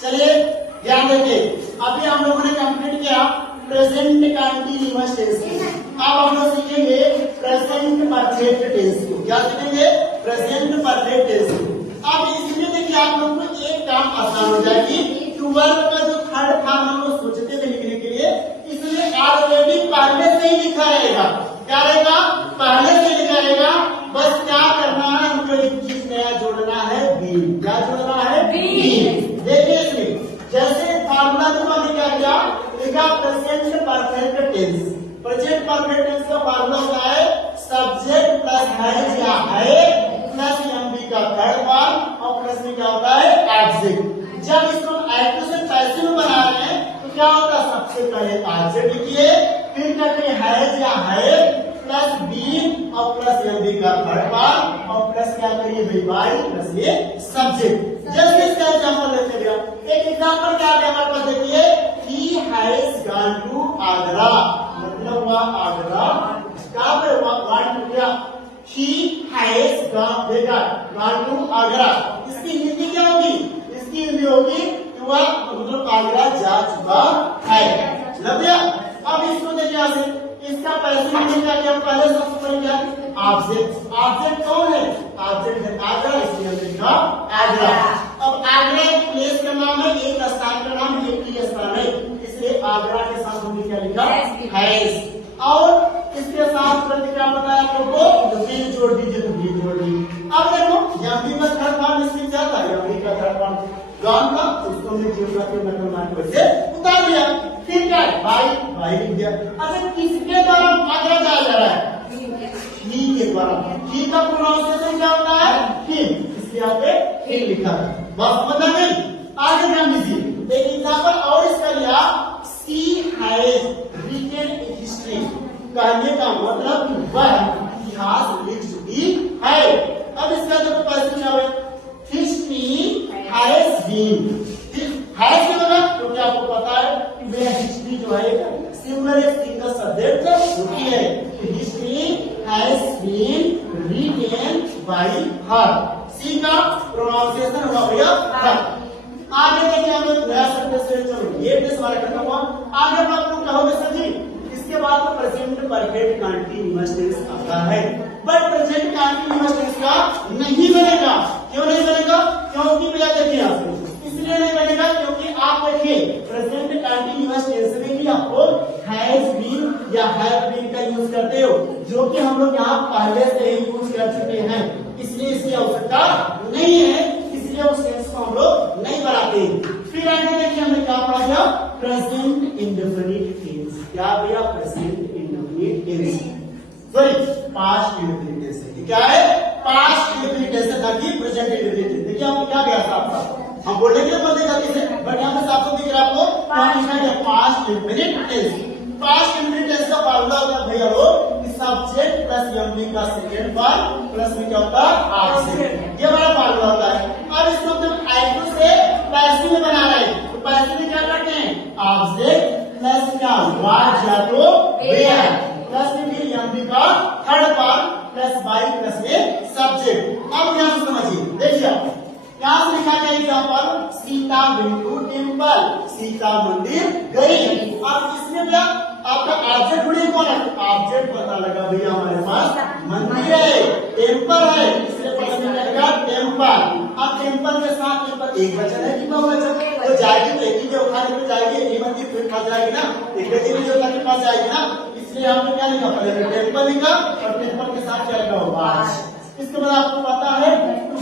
चलिए ध्यान देखिए, अभी हम लोगों ने कंप्लीट किया प्रेजेंट कंटीन्यूअस टेंस। अब हम लोग सीखेंगे प्रेजेंट परफेक्ट टेंस को। क्या सीखेंगे? प्रेजेंट परफेक्ट टेंस को। अब इसमें देखिए आप लोग को एक काम आसान हो जाएगी कि वर्ब का जो थर्ड फॉर्म हम लोग सोचते थे लिखने के लिए, इसमें ऑलरेडी पहले से ही लिखा रहेगा। क्या रहेगा? पहले से लिखा रहेगा। बस क्या करना है, हमको एक चीज नया जोड़ना है, बीन। क्या जोड़ना है? बीन। देखिए इसमें जैसे फार्मूला में हमने क्या किया, लिखा present perfect tense. Present perfect tense का फार्मूला होता है सब्जेक्ट प्लस हैज या है प्लस एमबी का थर्ड फॉर्म और प्लस में क्या होता है? ऑब्जेक्ट। जब इसको एक्टिव से पैसिव में बना रहे हैं तो क्या होता है? सबसे पहले ऑब्जेक्ट लिखिए, फिर करके हैज या है प्लस बी और प्लस एमबी का थर्ड फॉर्म और प्लस क्या करिए बाई प्लस ये सब्जेक्ट। जैसे इसका एग्जांपल लेते हैं, एक एग्जांपल क्या है हमारे पास, देखिए he has gone to Agra, मतलब वह आगरा कहां पे वांट टू गया, he has gone to Agra. इसकी हिंदी क्या होगी? इसकी हिंदी होगी कि वह मतलब आगरा जा चुका है। लग गया? अब इसको देखिए यहां से इसका पैसे में क्या किया, पहले सबसे पहले क्या ऑब्जेक्ट। ऑब्जेक्ट कौन है? ऑब्जेक्ट है आगरा, इसलिए हमने लिखा आगरा। अब आगरा एक प्लेस का नाम है, एक स्थान का नाम है, एक स्थान है, इसलिए आगरा के साथ हमने क्या लिखा? हैज। और इसके साथ प्रति क्या बताया आप लोगों को? बीन जोड़ दीजिए, तो बीन जोड़ दीजिए। अब देखो यमबी का थर्ड फॉर्म इसमें क्या था? यमबी का थर्ड फॉर्म गॉन का, उसको हमने जियोग्राफी मैथमेटिक्स से उतार दिया। फिर क्या है? बाई लिख दिया। अच्छा किसके द्वारा आगरा जाया जा रहा है? ही के द्वारा। ही का प्रोनाउंसिएशन क्या होता है? हिम, इसलिए यहाँ पे हिम लिखा है। बस समझ नहीं? आगे ध्यान दीजिए, एक एग्जांपल और इसका लिया, सी हैज रिटन हिस्ट्री। कहने का मतलब वह इतिहास लिख चुकी है। अब इसका जो क्वेश्चन है हिस्ट्री हैज बीन, हैज के मतलब क्योंकि आपको पता है कि वह हिस्ट्री जो है सिंगल सब्जेक्ट होती है। History has been written by her. C का प्रोनाउंसिएशन हुआ भैया हर। आगे देखिए हम लोग नया शब्द से, चलो ये टेस्ट वाला खत्म हुआ। आगे आप लोग कहोगे सर जी इसके बाद तो प्रेजेंट परफेक्ट कंटीन्यूअस टेंस आता है, बट प्रेजेंट कंटीन्यूअस टेंस का नहीं बनेगा। क्यों नहीं बनेगा? क्योंकि भैया देखिए आपको इसलिए नहीं बनेगा क्योंकि आप देखिए प्रेजेंट कंटीन्यूअस टेंस में भी आपको हैज बीन या हैव बीन का यूज करते हो, जो कि हम लोग यहाँ पहले से ही यूज कर चुके हैं, इसलिए इसकी आवश्यकता नहीं है, इसलिए उस टेंस को हम लोग नहीं बनाते। फिर आगे देखिए हमने क्या पढ़ा था? Present indefinite tense. क्या भैया? Present indefinite tense, sorry past indefinite tense. क्या है? पास्ट इंडेफिनिट टेंस था कि प्रेजेंट इंडेफिनिट टेंस। देखिए आपको क्या गया था आपका, हम बोलेंगे बोलते गलती से, बट यहाँ पे साफ दिख रहा है आपको क्या लिखा है? Past indefinite tense. Past indefinite tense का फार्मूला होता है भैया लोग सब्जेक्ट प्लस एमबी का सेकंड फॉर्म प्लस में क्या होता है? ऑब्जेक्ट। ये हमारा फार्मूला होता है। अब इसको जब एक्टिव से पैसिव में बना रहे हैं तो पैसिव में क्या करते हैं? ऑब्जेक्ट प्लस क्या वाज या तो वेयर प्लस में फिर एमबी का third form plus by plus में सब्जेक्ट। अब ध्यान समझिए, देखिए यहाँ से लिखा गया example Sita went to temple, Sita मंदिर गई। अब इसमें क्या आपका ऑब्जेक्ट ढूंढिए कौन है? ऑब्जेक्ट पता लगा भैया हमारे पास मंदिर है, टेम्पल है, इसलिए पता लगेगा टेम्पल। अब टेम्पल के साथ टेम्पल एक वचन है कि दो वचन? तो जाएगी तो एक ही देवता के पास जाएगी, एक ही मंदिर फिर फंस जाएगी ना, एक ही देवी देवता के पास जाएगी ना, इसलिए हमने क्या लिखा? पहले टेम्पल लिखा और टेम्पल के साथ क्या लिखा? वाच। इसके बाद आपको पता है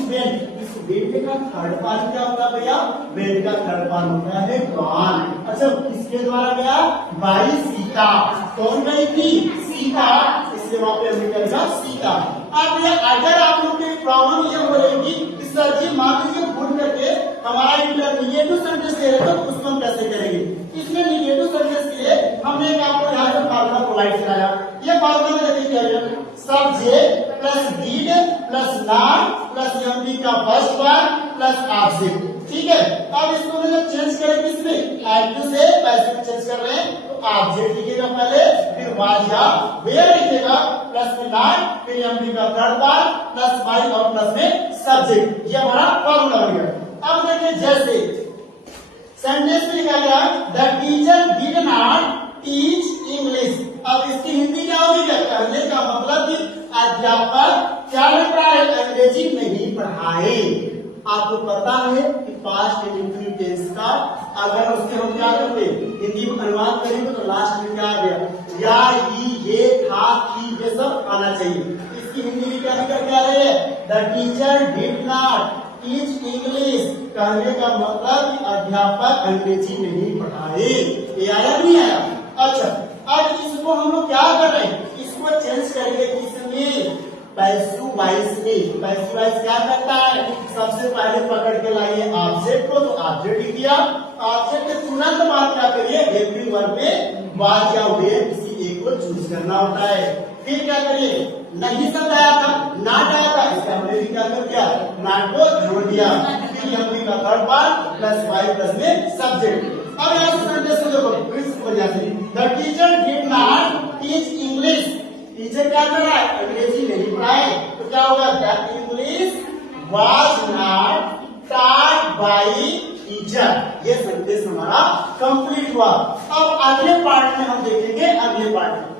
वेन, वेन का थर्ड फॉर्म क्या होता है भैया? वेन का थर्ड फॉर्म होता है गॉन। अच्छा किसके द्वारा गया? बाई सीता। कौन गई थी? सीता, इसलिए वहां पे हमने क्या लिखा? सीता। अब ये अगर आप लोग की प्रॉब्लम ये हो रहेगी कि सर जी मान लीजिए भूल करके हमारा निगेटिव सेंटेंस दे रहे तो उसको हम कैसे करेंगे? इसलिए निगेटिव सेंटेंस के लिए हमने एक आपको यहाँ से फार्मूला प्रोवाइड कराया। ये फार्मूला में देखिए क्या है? Subject plus did plus noun plus verb का फर्स्ट फॉर्म प्लस ऑब्जेक्ट। ठीक है, अब इसको जब चेंज करें किसमें? एक्टिव से पैसिव में चेंज कर रहे हैं तो ऑब्जेक्ट लिखिएगा पहले, फिर वाज या वेयर लिखिएगा, प्लस में नाउन, फिर एमबी का थर्ड फॉर्म प्लस बाई और प्लस में सब्जेक्ट। ये हमारा फॉर्मूला हो गया। अब देखिए जैसे सेंटेंस में लिखा गया the teacher did not teach English. अब इसकी हिंदी क्या होगी? कहने का मतलब कि अध्यापक क्या नहीं पढ़ाए, अंग्रेजी नहीं पढ़ाए। आपको पता है कि पास्ट इंडेफिनिट टेंस का अगर उसके हम क्या करते हिंदी में अनुवाद करेंगे तो लास्ट में क्या आ गया? या, ही, ये, था, थी, ये सब आना चाहिए। इसकी हिंदी में क्या निकल के आ रही है? The teacher did not teach English. कहने का मतलब कि अध्यापक अंग्रेजी नहीं पढ़ाए। ये आया नहीं आया? अच्छा, अब इसको हम लोग क्या कर रहे हैं? इसको चेंज करेंगे किसमें? पैसिव वॉइस में। पैसिव वॉइस क्या करता है? सबसे पहले पकड़ के लाइए ऑब्जेक्ट को, तो ऑब्जेक्ट ही दिया। ऑब्जेक्ट के तुरंत बाद क्या करिए? हेल्पिंग वर्ब में वाज या वे किसी एक को चूज करना होता है। फिर क्या करिए? नहीं शब्द आया था, नॉट आया था, इसका हमने भी क्या कर दिया? नॉट को जोड़ दिया। फिर एमपी का third part plus by plus में सब्जेक्ट। अब यहाँ से सेंटेंस को देखो, फिर से बढ़िया से। The teacher did not teach English. Teacher क्या कर रहा है? अंग्रेजी नहीं पढ़ाए। तो क्या होगा? The English was not taught by teacher. ये सेंटेंस हमारा कंप्लीट हुआ। अब अगले पार्ट में हम देखेंगे, अगले पार्ट में